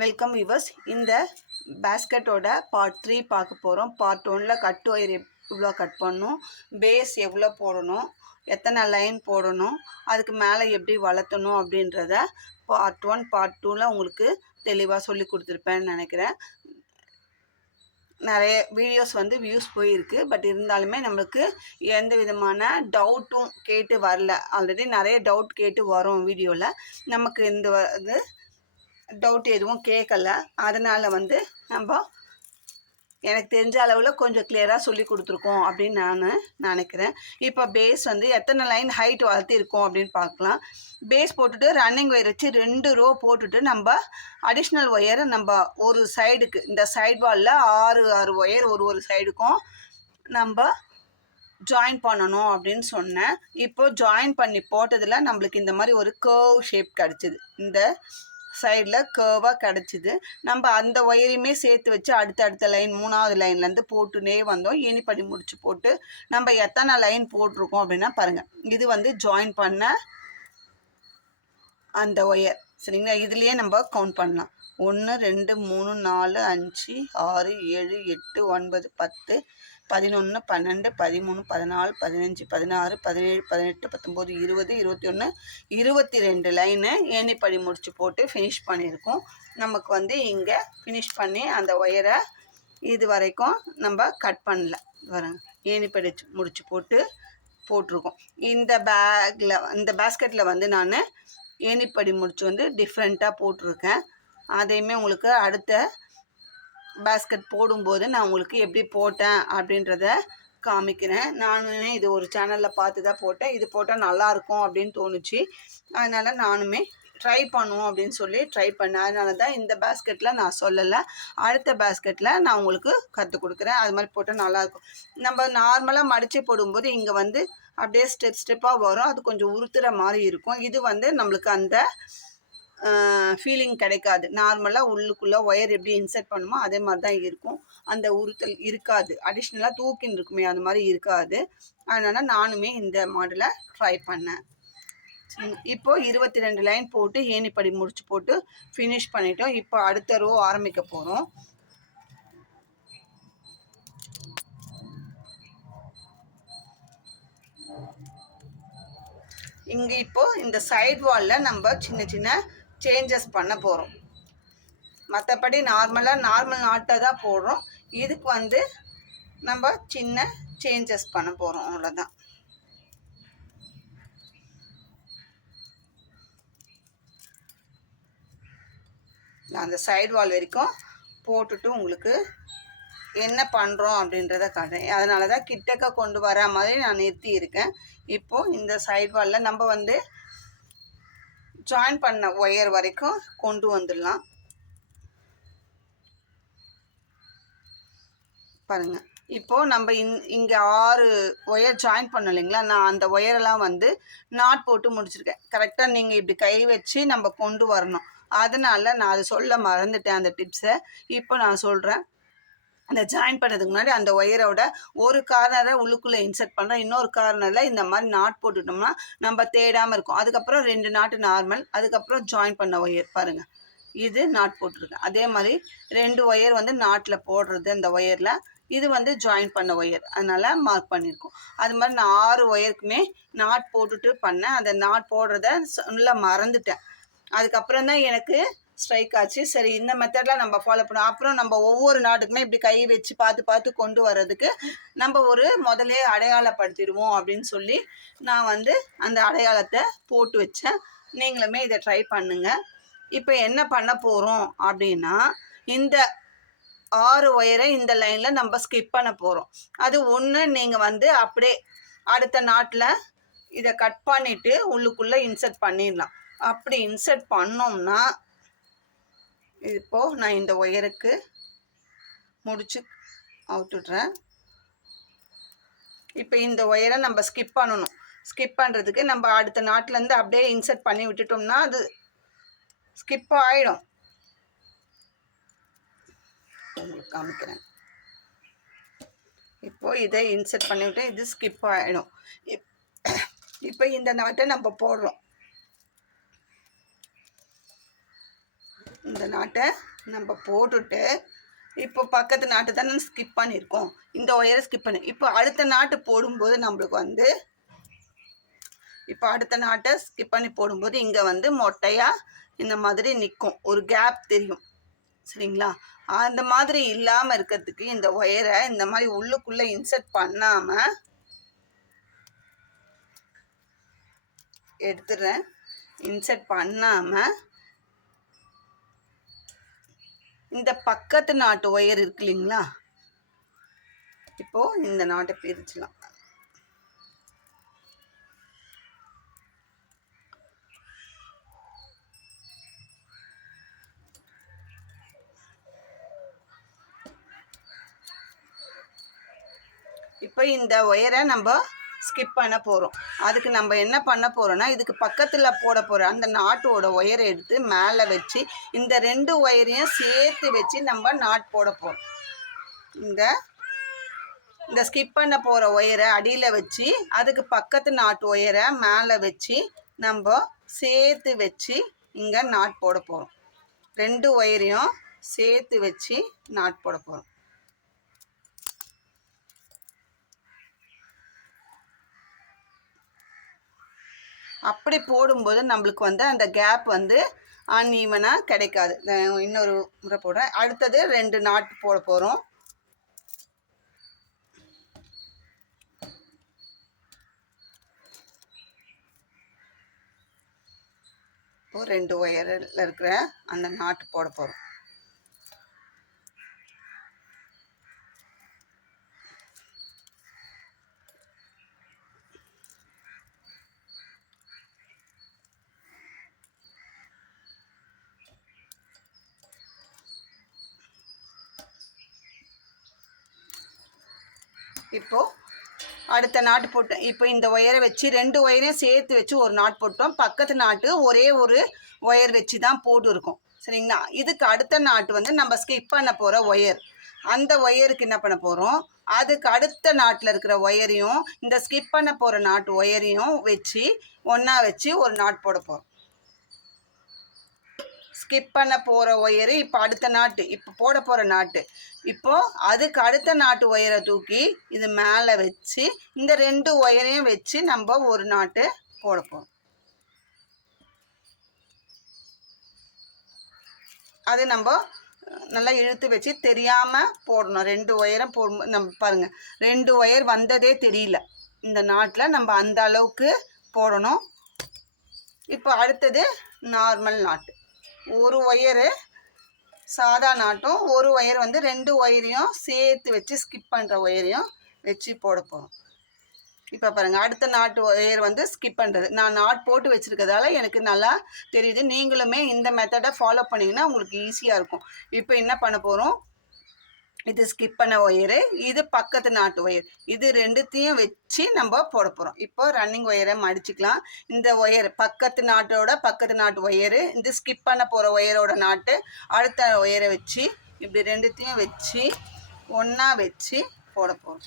Welcome viewers. இந்த பேஸ்கெட்டோட part 3 பார்க்க போகிறோம். பார்ட் 1ல் கட் ஒயர் எவ்வளோ கட் பண்ணணும், பேஸ் எவ்வளோ போடணும், எத்தனை லைன் போடணும், அதுக்கு மேலே எப்படி வளர்த்தணும் அப்படின்றத பார்ட் 1 பார்ட் 2ல் உங்களுக்கு தெளிவாக சொல்லி கொடுத்துருப்பேன்னு நினைக்கிறேன். நிறைய வீடியோஸ் வியூஸ் போயிருக்கு. பட் இருந்தாலுமே நம்மளுக்கு எந்த விதமான டவுட்டும் கேட்டு வரல. ஆல்ரெடி நிறைய டவுட் கேட்டு வரும் வீடியோவில். நமக்கு இந்த இது டவுட் எதுவும் கேட்கல. அதனால் நம்ம எனக்கு தெரிஞ்ச அளவில் கொஞ்சம் கிளியராக சொல்லி கொடுத்துருக்கோம் அப்படின்னு நான் நினைக்கிறேன். இப்போ பேஸ் எத்தனை லைன் ஹைட் வளர்த்திருக்கோம் அப்படின்னு பார்க்கலாம். பேஸ் போட்டுட்டு ரன்னிங் ஒயர் வச்சு 2 ரோ போட்டுட்டு நம்ம அடிஷ்னல் ஒயரை நம்ம ஒரு சைடுக்கு இந்த சைட் வாலில் 6 ஒயர் ஒரு சைடுக்கும் நம்ம ஜாயின் பண்ணணும் அப்படின்னு சொன்னேன். இப்போ ஜாயின் பண்ணி போட்டதில் நம்மளுக்கு இந்த மாதிரி ஒரு கர்வ் ஷேப் கிடச்சிது. இந்த சைடில் கர்வாக கிடச்சிது. நம்ம அந்த ஒயரையுமே சேர்த்து வச்சு அடுத்தடுத்த லைன் 3வது லைன்லேருந்து போட்டுனே வந்தோம். ஏணிப்படி முடிச்சு போட்டு நம்ம எத்தனை லைன் போட்டிருக்கோம் அப்படின்னா பாருங்கள். இது ஜாயின் பண்ண அந்த ஒயர் சரிங்களா. இதுலேயே நம்ம கவுண்ட் பண்ணலாம். 1 2 3 4 5 6 7 8 9 10 11 12 13 14 15 16 17 18 19 20 21 22 லைனு ஏணிப்படி முடிச்சு போட்டு ஃபினிஷ் பண்ணியிருக்கோம். நமக்கு இங்கே ஃபினிஷ் பண்ணி அந்த ஒயரை இது வரைக்கும் நம்ம கட் பண்ணல. வரங்க ஏணிப்படி முடிச்சு போட்டிருக்கோம். இந்த பேஸ்கெட்டில் நான் ஏணிப்படி முடிச்சு டிஃப்ரெண்ட்டாக போட்டிருக்கேன். அதையுமே உங்களுக்கு அடுத்த பேஸ்கெட் போடும்போது நான் உங்களுக்கு எப்படி போட்டேன் அப்படின்றத காமிக்கிறேன். நானுமே இது ஒரு சேனலில் பார்த்து தான் போட்டேன். இது போட்டால் நல்லாயிருக்கும் அப்படின்னு தோணுச்சு. அதனால் நானுமே ட்ரை பண்ணுவோம் அப்படின்னு சொல்லி ட்ரை பண்ணேன். அதனால தான் இந்த பேஸ்கெட்டில் நான் சொல்லலை. அடுத்த பேஸ்கெட்டில் நான் உங்களுக்கு கற்றுக் கொடுக்குறேன். அது மாதிரி போட்டால் நல்லாயிருக்கும். நம்ம நார்மலாக மடித்து போடும்போது இங்கே அப்படியே ஸ்டெப்பாக வரும். அது கொஞ்சம் உறுத்துற மாதிரி இருக்கும். இது நம்மளுக்கு அந்த ஃபீலிங் கிடைக்காது. நார்மலாக உள்ளுக்குள்ளே ஒயர் எப்படி இன்சர்ட் பண்ணுமோ அதே மாதிரி தான் இருக்கும். அந்த உறுத்தல் இருக்காது. அடிஷ்னலாக தூக்கின்னு இருக்குமே அது மாதிரி இருக்காது. அதனால் நானுமே இந்த மாடலை ட்ரை பண்ணேன். இப்போ 22 லைன் போட்டு ஏணிப்படி முடிச்சு போட்டு ஃபினிஷ் பண்ணிட்டோம். இப்போ அடுத்த ரோ ஆரம்பிக்க போகிறோம். இங்கே இப்போது இந்த சைட் வாலில் நம்ம சின்ன சின்ன சேஞ்சஸ் பண்ண போகிறோம். மற்றபடி நார்மல் நாட்டை தான் போடுறோம். இதுக்கு நம்ம சின்ன சேஞ்சஸ் பண்ண போகிறோம். அவ்வளோதான். நான் அந்த சைடு வால் வரைக்கும் போட்டுட்டு உங்களுக்கு என்ன பண்ணுறோம் அப்படின்றத காட்டுறேன். அதனால தான் கிட்டக்க கொண்டு வர மாதிரி நான் நிறுத்தி இருக்கேன். இப்போது இந்த சைடு வாலில் நம்ம ஜாயின் பண்ண ஒயர் வரைக்கும் கொண்டு வந்துடலாம். பாருங்கள். இப்போது நம்ம இங்கே 6 ஒயர் ஜாயின் பண்ணோம் இல்லைங்களா. நான் அந்த ஒயரெல்லாம் நாட் போட்டு முடிச்சிருக்கேன். கரெக்டாக நீங்கள் இப்படி கை வச்சு நம்ம கொண்டு வரணும். அதனால் நான் அது சொல்ல மறந்துட்டேன் அந்த டிப்ஸை. இப்போ நான் சொல்கிறேன். அந்த ஜாயின் பண்ணுறதுக்கு முன்னாடி அந்த ஒயரோட ஒரு கார்னரை உள்ளுக்குள்ளே இன்சர்ட் பண்ணுறோம். இன்னொரு கார்னரில் இந்த மாதிரி நாட் போட்டுட்டோம்னா நம்ம தேடாமல் இருக்கும். அதுக்கப்புறம் 2 நாட்டு நார்மல், அதுக்கப்புறம் ஜாயின் பண்ண ஒயர் பாருங்கள். இது நாட் போட்டிருக்கேன். அதே மாதிரி 2 ஒயர் நாட்டில் போடுறது அந்த ஒயரில். இது ஜாயின் பண்ண ஒயர், அதனால் மார்க் பண்ணியிருக்கோம். அது மாதிரி நான் 6 ஒயருக்குமே நாட் போட்டுட்டு பண்ணேன். அந்த நாட் போடுறத நல்லா மறந்துட்டேன். அதுக்கப்புறம் தான் எனக்கு ஸ்ட்ரைக் ஆச்சு. சரி, இந்த மெத்தடில் நம்ம ஃபாலோ பண்ணோம். அப்புறம் நம்ம ஒவ்வொரு நாட்டுக்குமே இப்படி கை வச்சு பார்த்து கொண்டு வர்றதுக்கு நம்ம முதலே அடையாளப்படுத்திடுவோம் அப்படின்னு சொல்லி நான் அந்த அடையாளத்தை போட்டு வச்சேன். நீங்களுமே இதை ட்ரை பண்ணுங்கள். இப்போ என்ன பண்ண போகிறோம் அப்படின்னா, இந்த 6 ஒயரை இந்த லைனில் நம்ம ஸ்கிப் பண்ண போகிறோம். அது ஒன்று நீங்கள் அப்படியே அடுத்த நாட்டில் இதை கட் பண்ணிவிட்டு உள்ளுக்குள்ளே இன்சர்ட் பண்ணிடலாம். அப்படி இன்சர்ட் பண்ணோம்னா இப்போது நான் இந்த ஒயருக்கு முடிச்சு அவுத்துட்றேன். இப்போ இந்த ஒயரை நம்ம ஸ்கிப் பண்ணணும். ஸ்கிப் பண்ணுறதுக்கு நம்ம அடுத்த நாட்டிலேருந்து அப்படியே இன்சர்ட் பண்ணி விட்டுட்டோம்னா அது ஸ்கிப் ஆகிடும். உங்களுக்கு காமிக்கிறேன். இப்போது இதை இன்சர்ட் பண்ணிவிட்டு இது ஸ்கிப் ஆகிடும். இப்போ இந்த நாட்டை நம்ம போடுறோம். இந்த நாட்டை நம்ம போட்டுட்டு இப்போ பக்கத்து நாட்டு தானே ஸ்கிப் பண்ணியிருக்கோம், இந்த ஒயரை ஸ்கிப் பண்ணி இப்போ அடுத்த நாட்டு போடும்போது நம்மளுக்கு வந்து இப்போ அடுத்த நாட்டை ஸ்கிப் பண்ணி போடும்போது இங்கே வந்து மொட்டையாக இந்த மாதிரி நிற்கும், ஒரு கேப் தெரியும். சரிங்களா? அந்த மாதிரி இல்லாமல் இருக்கிறதுக்கு இந்த ஒயரை இந்த மாதிரி உள்ளுக்குள்ளே இன்சர்ட் பண்ணாமல் எடுத்துடுறேன். இன்சர்ட் பண்ணாமல் இந்த பக்கத்து நாட்டு ஒயர் இருக்கு இல்லைங்களா, இப்போது இந்த நாட்டை பிரிச்சுலாம். இப்போ இந்த ஒயரை நம்ம ஸ்கிப் பண்ண போகிறோம். அதுக்கு நம்ம என்ன பண்ண போகிறோன்னா, இதுக்கு பக்கத்தில் போட போகிற அந்த நாட்டோட ஒயரை எடுத்து மேலே வச்சு இந்த 2 ஒயரையும் சேர்த்து வச்சு நம்ம நாட் போட போகிறோம். இந்த ஸ்கிப் பண்ண போகிற ஒயரை அடியில் வச்சு அதுக்கு பக்கத்து நாட்டு ஒயரை மேலே வச்சு நம்ம சேர்த்து வச்சு இங்கே நாட் போட போகிறோம். 2 ஒயரையும் சேர்த்து வச்சு நாட் போட போகிறோம். அப்படி போடும்போது நம்மளுக்கு வந்து அந்த கேப் வந்து அன்ஈவனாக கிடைக்காது. இன்னொரு முறை போடுறேன். அடுத்தது 2 நாட் போட போகிறோம். இப்போ 2 ஒயரில் இருக்கிற அந்த நாட்டு போட போகிறோம். இப்போது அடுத்த நாட்டு போட்டேன். இப்போ இந்த ஒயரை வச்சு 2 ஒயரையும் சேர்த்து வச்சு ஒரு நாட் போட்டோம். பக்கத்து நாட்டு ஒரே ஒரு ஒயர் வச்சு தான் போட்டு இருக்கோம். சரிங்களா? இதுக்கு அடுத்த நாட்டு வந்து நம்ம ஸ்கிப் பண்ண போகிற ஒயர். அந்த ஒயருக்கு என்ன பண்ண போகிறோம், அதுக்கு அடுத்த நாட்டில் இருக்கிற ஒயரையும் இந்த ஸ்கிப் பண்ண போகிற நாட்டு ஒயரையும் வச்சு ஒன்றா வச்சு ஒரு நாட் போட போகிறோம். ஸ்கிப் பண்ண போகிற ஒயரு இப்போ அடுத்த நாட்டு, இப்போ போட போகிற நாட்டு. இப்போது அதுக்கு அடுத்த நாட்டு ஒயரை தூக்கி இது மேலே வச்சு இந்த 2 ஒயரையும் வச்சு நம்ம ஒரு நாட்டு போட போகிறோம். அது நம்ம நல்லா இழுத்து வச்சு தெரியாமல் போடணும். 2 ஒயரும் போடும் நம்ம பாருங்கள், 2 ஒயர் வந்ததே தெரியல. இந்த நாட்டில் நம்ம அந்த அளவுக்கு போடணும். இப்போ அடுத்தது நார்மல் நாட்டு. ஒரு ஒயரு சாதா நாட்டும், ஒரு ஒயர் வந்து 2 ஒயரையும் சேர்த்து வச்சு ஸ்கிப் பண்ணுற ஒயரையும் வச்சு போட போகிறோம். இப்போ பாருங்கள், அடுத்த நாட்டு ஒயர் வந்து ஸ்கிப் பண்ணுறது. நான் நாட் போட்டு வச்சுருக்கிறதால எனக்கு நல்லா தெரியுது. நீங்களுமே இந்த மெத்தடை ஃபாலோ பண்ணிங்கன்னா உங்களுக்கு ஈஸியாக இருக்கும். இப்போ என்ன பண்ண போகிறோம், இது ஸ்கிப் பண்ண ஒயரு, இது பக்கத்து நாட்டு ஒயர், இது 2த்தையும் வச்சு நம்ம போட போகிறோம். இப்போ ரன்னிங் ஒயரை மடிச்சுக்கலாம். இந்த ஒயர் பக்கத்து நாட்டு ஒயரு, இந்த ஸ்கிப் பண்ண போகிற ஒயரோட நாட்டு அடுத்த ஒயரை வச்சு இப்படி 2த்தையும் வச்சு ஒன்றா வச்சு போட போகிறோம்.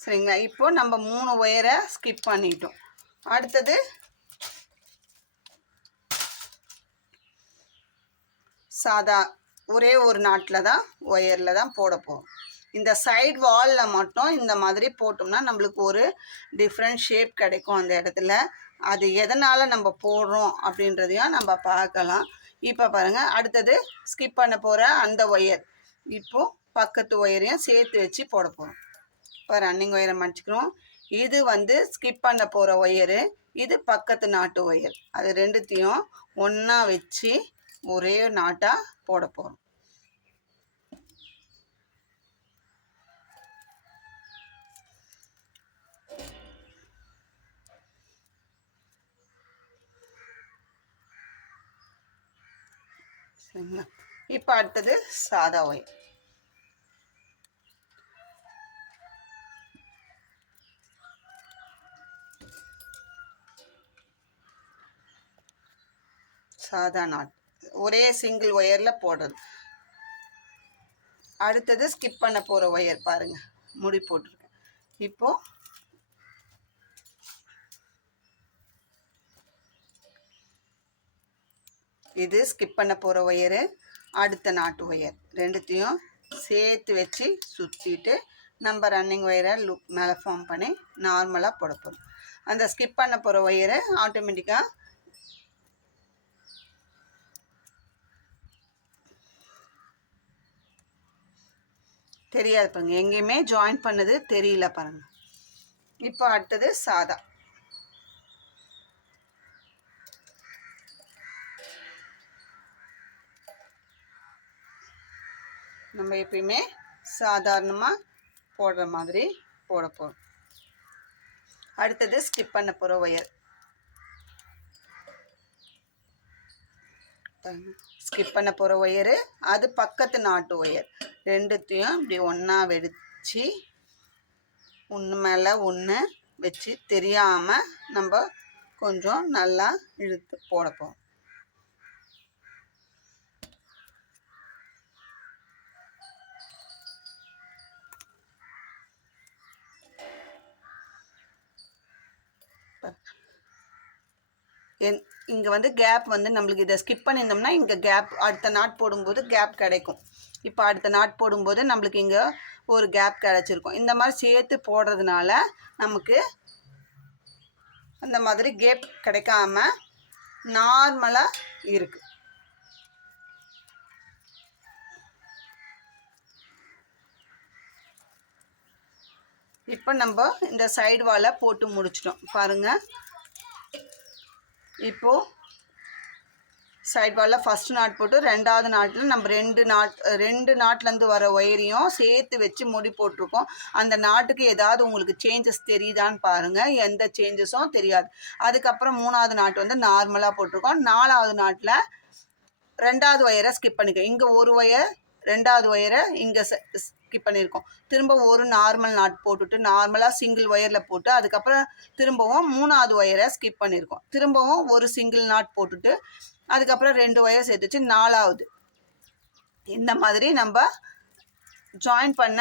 சரிங்களா? இப்போ நம்ம 3 ஒயரை ஸ்கிப் பண்ணிட்டோம். அடுத்தது சாதா ஒரே ஒரு நாட்டில் தான் ஒயரில் தான் போட போகிறோம். இந்த சைடு வாலில் மட்டும் இந்த மாதிரி போட்டோம்னா நம்மளுக்கு ஒரு டிஃப்ரெண்ட் ஷேப் கிடைக்கும் அந்த இடத்துல. அது எதனால் நம்ம போடுறோம் அப்படின்றதையும் நம்ம பார்க்கலாம். இப்போ பாருங்கள், அடுத்தது ஸ்கிப் பண்ண போகிற அந்த ஒயர், இப்போது பக்கத்து ஒயரையும் சேர்த்து வச்சு போட போகிறோம். இப்போ ரன்னிங் ஒயரை மடிச்சுக்கிறோம். இது வந்து ஸ்கிப் பண்ண போகிற ஒயரு, இது பக்கத்து நாட்டு ஒயர். அது 2த்தையும் ஒன்றா வச்சு ஒரே நாட்டாக போட போகிறோம். சரிங்களா? இப்போ அடுத்தது சாதா ஒயர். சாதா நாட் ஒரே சிங்கிள் ஒயரில் போடுறது. அடுத்தது ஸ்கிப் பண்ண போகிற ஒயர் பாருங்கள், முடி போட்டிருக்கேன். இப்போது இது ஸ்கிப் பண்ண போகிற ஒயரு, அடுத்த நாட்டு ஒயர் ரெண்டுத்தையும் சேர்த்து வச்சு சுற்றிட்டு நம்ம ரன்னிங் ஒயரை லூப் மேலே ஃபார்ம் பண்ணி நார்மலாக போட போகிறோம். அந்த ஸ்கிப் பண்ண போகிற ஒயரை ஆட்டோமேட்டிக்காக தெரியாது பாருங்கள், எங்கேயுமே ஜாயின் பண்ணது தெரியல பாருங்கள். இப்போ அடுத்தது சாதா. நம்ம எப்பயுமே சாதாரணமாக போடுற மாதிரி போட போகிறோம். அடுத்தது ஸ்கிப் பண்ண போகிற ஒயர். ஸ்கிப் பண்ண போகிற ஒயரு, அது பக்கத்து நாட்டு ஒயர் ரெண்டுத்தையும் இப்படி ஒன்றா வெடித்து ஒன்று மேலே ஒன்று வச்சு தெரியாமல் நம்ம கொஞ்சம் நல்லா இழுத்து போட போகிறோம். இங்கே வந்து கேப் வந்து நம்மளுக்கு இதை ஸ்கிப் பண்ணியிருந்தோம்னா இங்கே கேப் அடுத்த நாட் போடும்போது கேப் கிடைக்கும். இப்போ அடுத்த நாட் போடும்போது நம்மளுக்கு இங்கே ஒரு கேப் கிடச்சிருக்கும். இந்த மாதிரி சேர்த்து போடுறதுனால நமக்கு அந்த மாதிரி கேப் கிடைக்காம நார்மலாக இருக்குது. இப்போ நம்ம இந்த சைடு வாலை போட்டு முடிச்சிட்டோம் பாருங்கள். இப்போது சைட் வாலில் ஃபஸ்ட்டு நாட் போட்டு ரெண்டாவது நாட்டில் நம்ம ரெண்டு நாட்லேருந்து வர ஒயரையும் சேர்த்து வச்சு முடி போட்டிருக்கோம். அந்த நாட்டுக்கு ஏதாவது உங்களுக்கு சேஞ்சஸ் தெரியுதான்னு பாருங்கள். எந்த சேஞ்சஸும் தெரியாது. அதுக்கப்புறம் மூணாவது நாட்டு வந்து நார்மலாக போட்டிருக்கோம். நாலாவது நாட்டில் ரெண்டாவது ஒயரை ஸ்கிப் பண்ணிக்கோம். இங்கே ஒரு ஒயர், ரெண்டாவது ஒயரை இங்கே ஸ்கிப் பண்ணியிருக்கோம். திரும்ப ஒரு நார்மல் நாட் போட்டுட்டு நார்மலாக சிங்கிள் ஒயரில் போட்டு அதுக்கப்புறம் திரும்பவும் மூணாவது ஒயரை ஸ்கிப் பண்ணியிருக்கோம். திரும்பவும் ஒரு சிங்கிள் நாட் போட்டுட்டு அதுக்கப்புறம் ரெண்டு ஒயர் சேர்த்துச்சு நாலாவது. இந்த மாதிரி நம்ம ஜாயின் பண்ண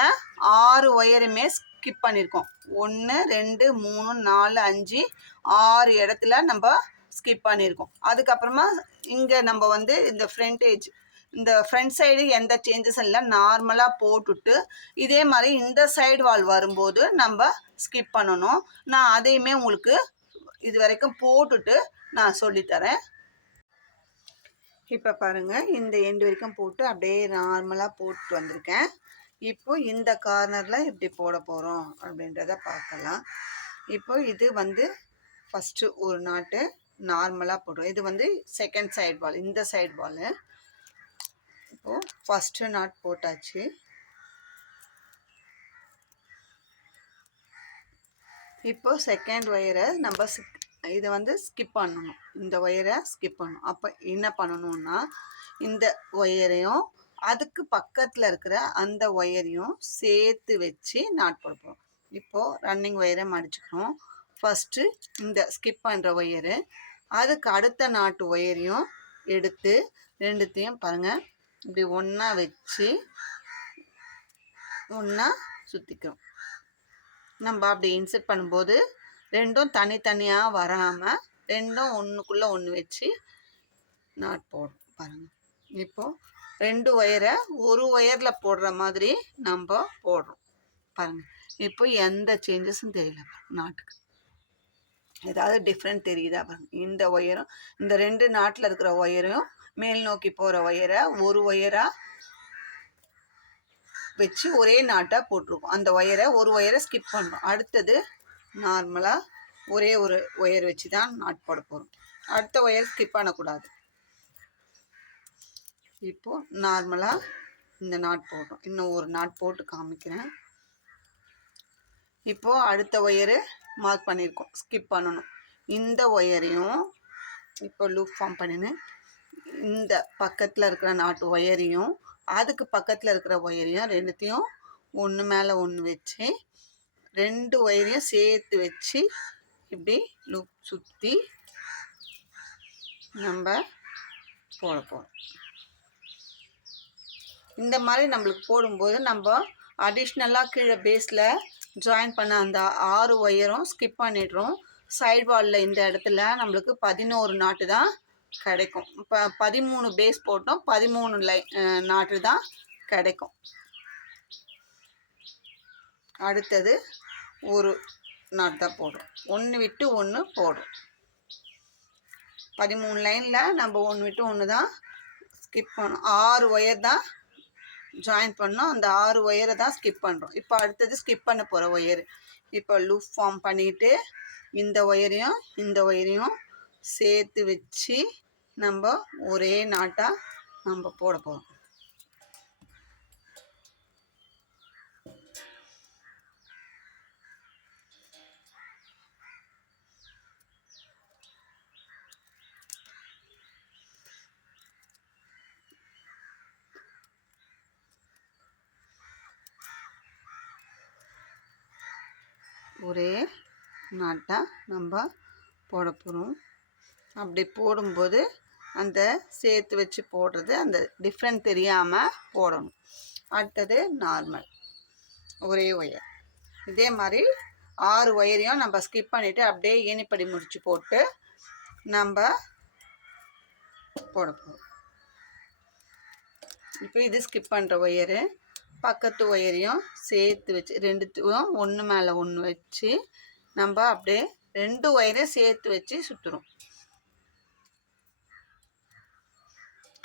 6 ஒயருமே ஸ்கிப் பண்ணியிருக்கோம். 1 2 3 4 5 6 இடத்துல நம்ம ஸ்கிப் பண்ணியிருக்கோம். அதுக்கப்புறமா இங்கே நம்ம வந்து இந்த ஃப்ரண்ட் சைடு எந்த சேஞ்சஸும் இல்லை, நார்மலாக போட்டுட்டு இதே மாதிரி இந்த சைடு வால் வரும்போது நம்ம ஸ்கிப் பண்ணணும். நான் அதையுமே உங்களுக்கு இது வரைக்கும் போட்டுட்டு நான் சொல்லித்தரேன். இப்போ பாருங்கள், இந்த எண்டு வரைக்கும் போட்டு அப்படியே நார்மலாக போட்டு வந்திருக்கேன். இப்போ இந்த கார்னரில் இப்படி போட போகிறோம் அப்படின்றத பார்க்கலாம். இப்போ இது வந்து ஃபஸ்ட்டு ஒரு நாட்டு நார்மலாக போடுறோம். இது வந்து செகண்ட் சைடு வால், இந்த சைடு வால். இப்போது ஃபஸ்ட்டு நாட் போட்டாச்சு. இப்போ செகண்ட் ஒயரை நம்ம இதை வந்து ஸ்கிப் பண்ணணும். இந்த ஒயரை ஸ்கிப் பண்ணணும். அப்போ என்ன பண்ணணும்னா இந்த ஒயரையும் அதுக்கு பக்கத்தில் இருக்கிற அந்த ஒயரையும் சேர்த்து வச்சு நாட் போடுறோம். இப்போது ரன்னிங் ஒயரை மடிச்சுக்கணும். ஃபஸ்ட்டு இந்த ஸ்கிப் பண்ணுற ஒயரு, அதுக்கு அடுத்த நாட்டு ஒயரையும் எடுத்து ரெண்டுத்தையும் பாருங்கள் இப்படி ஒன்றா வச்சு ஒன்றா சுற்றிக்கிறோம். நம்ம அப்படி இன்சர்ட் பண்ணும்போது ரெண்டும் தனித்தனியாக வராமல் ரெண்டும் ஒன்றுக்குள்ளே ஒன்று வச்சு நாட் போடுறோம் பாருங்கள். இப்போது ரெண்டு ஒயரை ஒரு ஒயரில் போடுற மாதிரி நம்ம போடுறோம் பாருங்கள். இப்போ எந்த சேஞ்சஸும் தெரியல நாட்டுக்கு. ஏதாவது டிஃப்ரெண்ட் தெரியுதா பாருங்கள். இந்த ஒயரும் இந்த ரெண்டு நாட்டில் இருக்கிற ஒயரும் மேல் நோக்கி போகிற ஒயரை ஒரு ஒயராக வச்சு ஒரே நாட்டாக போட்டிருக்கோம். அந்த ஒரு ஒயரை ஸ்கிப் பண்ணுறோம். அடுத்தது நார்மலாக ஒரே ஒரு ஒயர் வச்சு தான் நாட் போட போகிறோம். அடுத்த ஒயர் ஸ்கிப் பண்ணக்கூடாது. இப்போது நார்மலாக இந்த நாட் போடுறோம். இன்னும் ஒரு நாட் போட்டு காமிக்கிறேன். இப்போது அடுத்த ஒயரு மார்க் பண்ணியிருக்கோம், ஸ்கிப் பண்ணணும். இந்த ஒயரையும் இப்போ லூப் ஃபார்ம் பண்ணினேன். இந்த பக்கத்தில் இருக்கிற நாட்டு ஒயரையும் அதுக்கு பக்கத்தில் இருக்கிற ஒயரையும் ரெண்டுத்தையும் ஒன்று மேலே ஒன்று வச்சு ரெண்டு ஒயரையும் சேர்த்து வச்சு இப்படி லூப் சுற்றி நம்ம போட போகிறோம். இந்த மாதிரி நம்மளுக்கு போடும்போது நம்ம அடிஷ்னலாக கீழே பேஸில் ஜாயின் பண்ண அந்த 6 ஒயரும் ஸ்கிப் பண்ணிடுறோம். சைடு வாலில் இந்த இடத்துல நம்மளுக்கு 11 நாட்டு தான் கிடைக்கும். இப்போ 13 பேஸ் போட்டோம், 13 நாட்டு தான் கிடைக்கும். அடுத்தது ஒரு நாட் தான் போடுறோம், ஒன்று விட்டு ஒன்று போடுறோம். 13 லைனில் நம்ம ஒன்று விட்டு ஒன்று தான் ஸ்கிப் பண்ணோம். 6 ஒயர் தான் ஜாயின் பண்ணோம், அந்த 6 ஒயரை தான் ஸ்கிப் பண்ணுறோம். இப்போ அடுத்தது ஸ்கிப் பண்ண போகிற ஒயர். இப்போ லூப் ஃபார்ம் பண்ணிவிட்டு இந்த ஒயரையும் சேர்த்து வச்சு நம்ம ஒரே நாட்டாக நம்ம போட போகிறோம். ஒரே நாட்டாக நம்ம போட போகிறோம். அப்படி போடும்போது அந்த சேர்த்து வச்சு போடுறது அந்த டிஃப்ரெண்ட் தெரியாமல் போடணும். அடுத்தது நார்மல் ஒரே ஒயர். இதே மாதிரி 6 ஒயரையும் நம்ம ஸ்கிப் பண்ணிவிட்டு அப்படியே ஏணிப்படி முடிச்சு போட்டு நம்ம போட போகிறோம். இப்போ இது ஸ்கிப் பண்ணுற ஒயரு. பக்கத்து ஒயரையும் சேர்த்து வச்சு ரெண்டுத்தையும் ஒன்று மேலே ஒன்று வச்சு நம்ம அப்படியே 2 ஒயரையும் சேர்த்து வச்சு சுற்றுறோம்.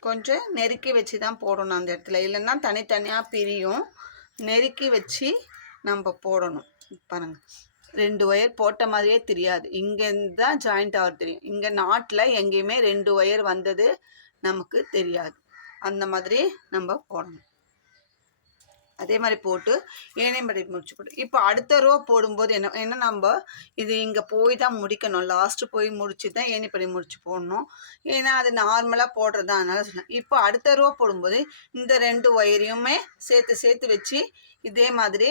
கொஞ்சம் நெருக்கி வச்சு தான் போடணும் அந்த இடத்துல, இல்லைன்னா தனித்தனியாக பிரியும். நெருக்கி வச்சு நம்ம போடணும். பாருங்கள், 2 ஒயர் போட்ட மாதிரியே தெரியாது, இங்கேருந்து தான் ஜாயிண்ட் ஆகிறது தெரியும். இங்கே நாட்டில் எங்கேயுமே 2 ஒயர் வந்தது நமக்கு தெரியாது. அந்த மாதிரி நம்ம போடணும். அதே மாதிரி போட்டு ஏனைப்படி முடிச்சு போட்டு இப்போ அடுத்த ரோ போடும்போது என்ன நம்ம இது இங்கே போய் தான் முடிக்கணும். லாஸ்ட்டு போய் முடிச்சு தான் ஏணிப்படி முடிச்சு போடணும். ஏன்னா அது நார்மலாக போடுறது தான், அதனால சொல்லலாம். இப்போ அடுத்த ரோ போடும்போது இந்த 2 ஒயரையுமே சேர்த்து வச்சு இதே மாதிரி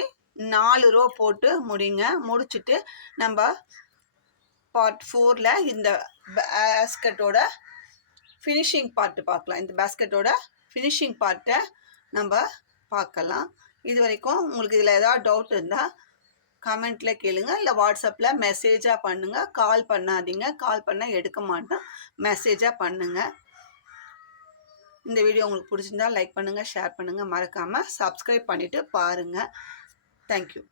4 ரோ போட்டு முடிங்க. முடிச்சுட்டு நம்ம பார்ட் 4ல் இந்த பேஸ்கெட்டோட ஃபினிஷிங் பார்ட்டு பார்க்கலாம். இந்த பேஸ்கெட்டோட ஃபினிஷிங் பார்ட்டை நம்ம பார்க்கலாம். இது வரைக்கும் உங்களுக்கு இதில் ஏதாவது டவுட் இருந்தால் கமெண்ட்டில் கேளுங்க, இல்லை வாட்ஸ்அப்பில் மெசேஜாக பண்ணுங்கள். கால் பண்ணாதீங்க, கால் பண்ணால் எடுக்க மாட்டேன், மெசேஜாக பண்ணுங்கள். இந்த வீடியோ உங்களுக்கு பிடிச்சிருந்தால் லைக் பண்ணுங்கள், ஷேர் பண்ணுங்கள், மறக்காமல் சப்ஸ்கிரைப் பண்ணிவிட்டு பாருங்கள். தேங்க்யூ.